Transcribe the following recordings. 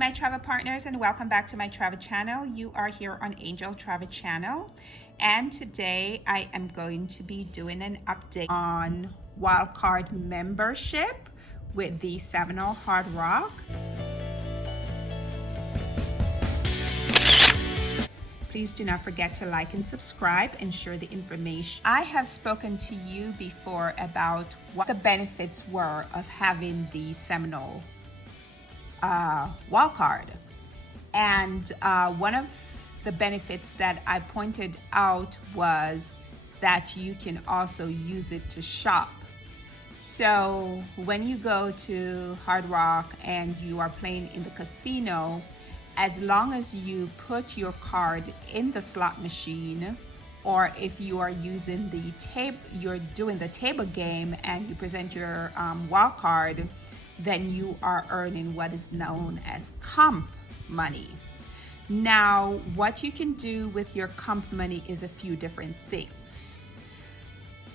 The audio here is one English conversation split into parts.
my travel partners, and welcome back to my travel channel. You are here on Angel Travel Channel, and today I am going to be doing an update on wildcard membership with the Seminole Hard Rock. Please do not forget to like and subscribe and share the information. I have spoken to you before about what the benefits were of having the Seminole wildcard, and one of the benefits that I pointed out was that you can also use it to shop. So when you go to Hard Rock and you are playing in the casino, as long as you put your card in the slot machine, or if you are using the table, you're doing the table game and you present your wild card, then you are earning what is known as comp money. Now, what you can do with your comp money is a few different things.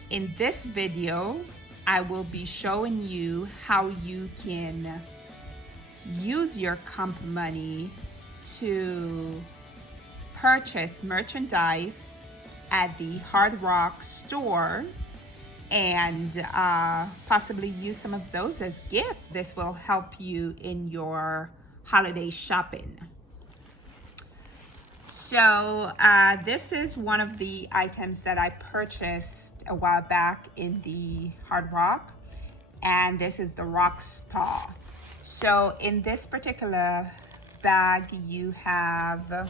In this video, I will be showing you how you can use your comp money to purchase merchandise at the Hard Rock store and possibly use some of those as gifts. This will help you in your holiday shopping. So this is one of the items that I purchased a while back in the Hard Rock, and this is the Rock Spa. So in this particular bag, you have,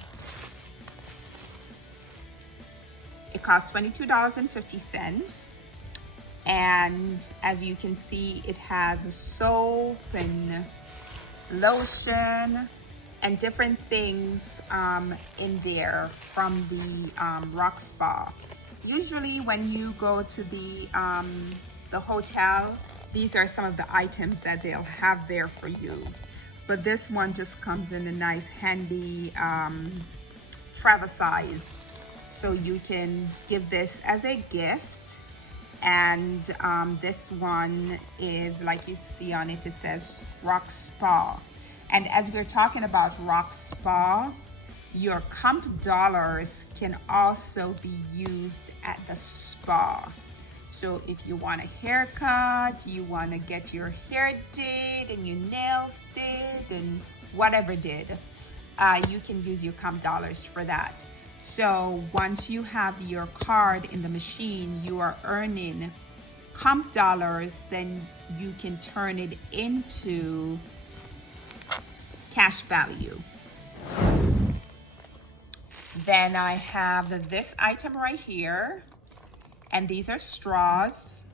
it costs $22.50. And as you can see, it has soap and lotion and different things in there from the Rock Spa. Usually when you go to the hotel, these are some of the items that they'll have there for you. But this one just comes in a nice handy travel size. So you can give this as a gift. And this one is, like you see on it, it says Rock Spa. And as we're talking about Rock Spa, your comp dollars can also be used at the spa. So if you want a haircut, you want to get your hair did and your nails did and whatever did, you can use your comp dollars for that. So once you have your card in the machine, you are earning comp dollars, then you can turn it into cash value. Then I have this item right here, and these are straws.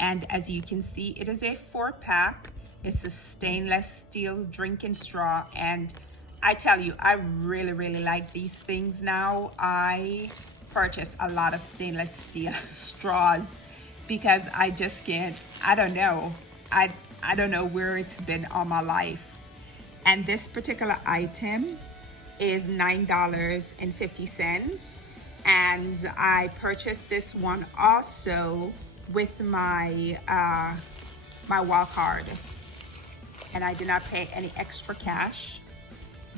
And as you can see, it is a 4-pack. It's a stainless steel drinking straw, and I tell you, I really like these things now. I purchase a lot of stainless steel straws because I just can't, I don't know. I don't know where it's been all my life. And this particular item is $9.50. And I purchased this one also with my, my wild card. And I did not pay any extra cash.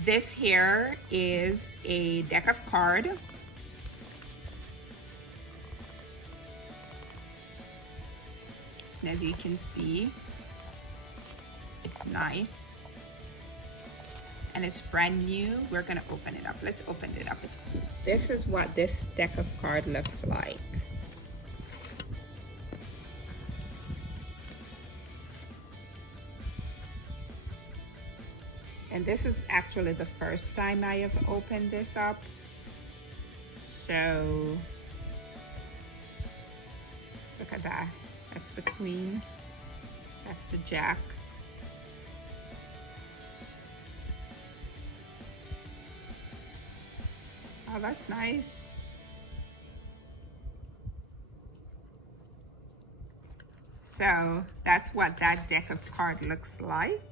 This here is a deck of cards. And as you can see, it's nice. And it's brand new. We're gonna open it up. Let's open it up. This is what this deck of cards looks like. And this is actually the first time I have opened this up. So look at that. That's the queen. That's the jack. Oh, that's nice. So that's what that deck of cards looks like.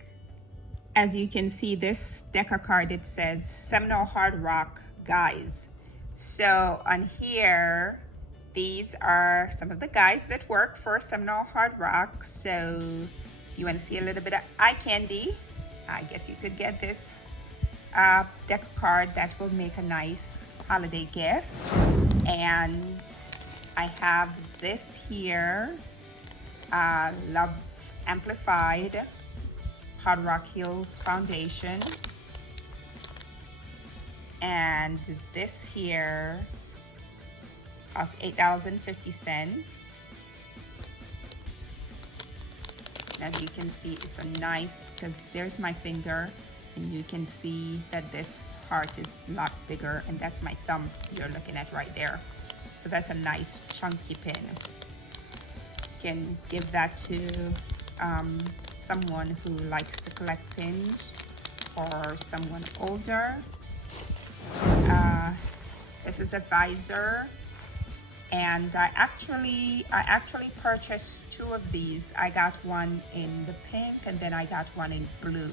As you can see, this deck of cards, it says Seminole Hard Rock Guys. So on here, these are some of the guys that work for Seminole Hard Rock. So you want to see a little bit of eye candy, I guess you could get this deck card that will make a nice holiday gift. And I have this here, Love Amplified Hard Rock Heels Foundation. And this here costs $8.50. As you can see, it's a nice, because there's my finger, and you can see that this heart is a lot bigger, and that's my thumb you're looking at right there. So that's a nice chunky pin. You can give that to someone who likes to collect pins, or someone older. This is a Visor, and I actually purchased two of these. I got one in the pink, and then I got one in blue.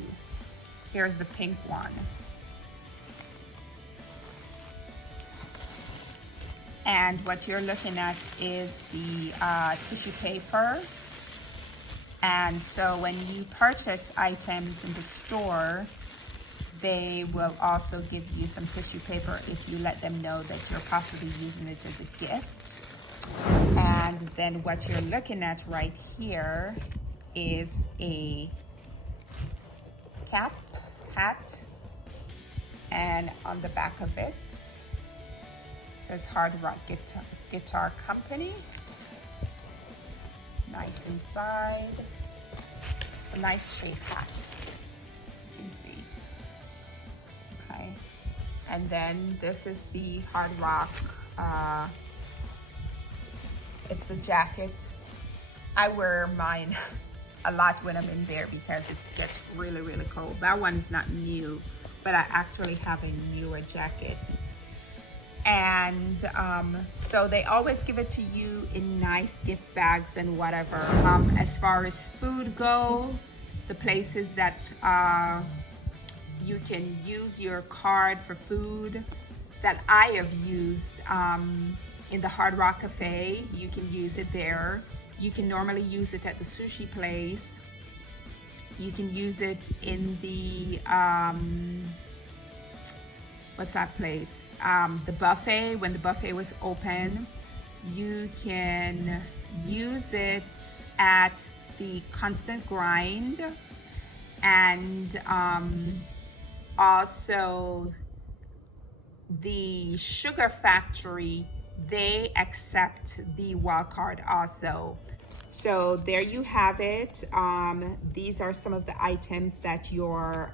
Here's the pink one. And what you're looking at is the tissue paper. And so when you purchase items in the store, they will also give you some tissue paper if you let them know that you're possibly using it as a gift. And then what you're looking at right here is a hat, and on the back of it says Hard Rock Guitar Company. Nice inside. It's a nice shaped hat, you can see. Okay, and then this is the Hard Rock, it's the jacket. I wear mine a lot when I'm in there because it gets really, really cold. That one's not new, but I actually have a newer jacket. And so they always give it to you in nice gift bags and whatever. As far as food go, the places that you can use your card for food that I have used in the Hard Rock Cafe, you can use it there. You can normally use it at the sushi place. You can use it in the, what's that place? The buffet, when the buffet was open. You can use it at the Constant Grind, and also the Sugar Factory, they accept the wall card also. So there you have it. These are some of the items that your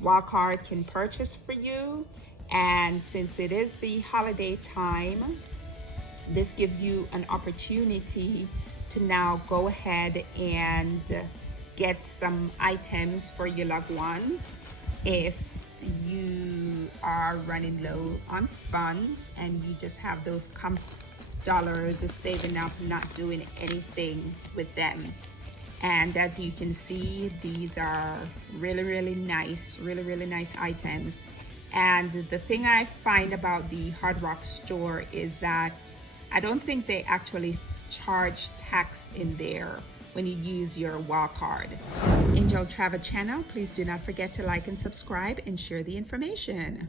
wall card can purchase for you. And since it is the holiday time, this gives you an opportunity to now go ahead and get some items for your loved ones. If you are running low on funds and you just have those dollars just saving up, not doing anything with them. And as you can see, these are really, really nice items. And the thing I find about the Hard Rock store is that I don't think they actually charge tax in there when you use your wall card. Angel Travel Channel, please do not forget to like and subscribe and share the information.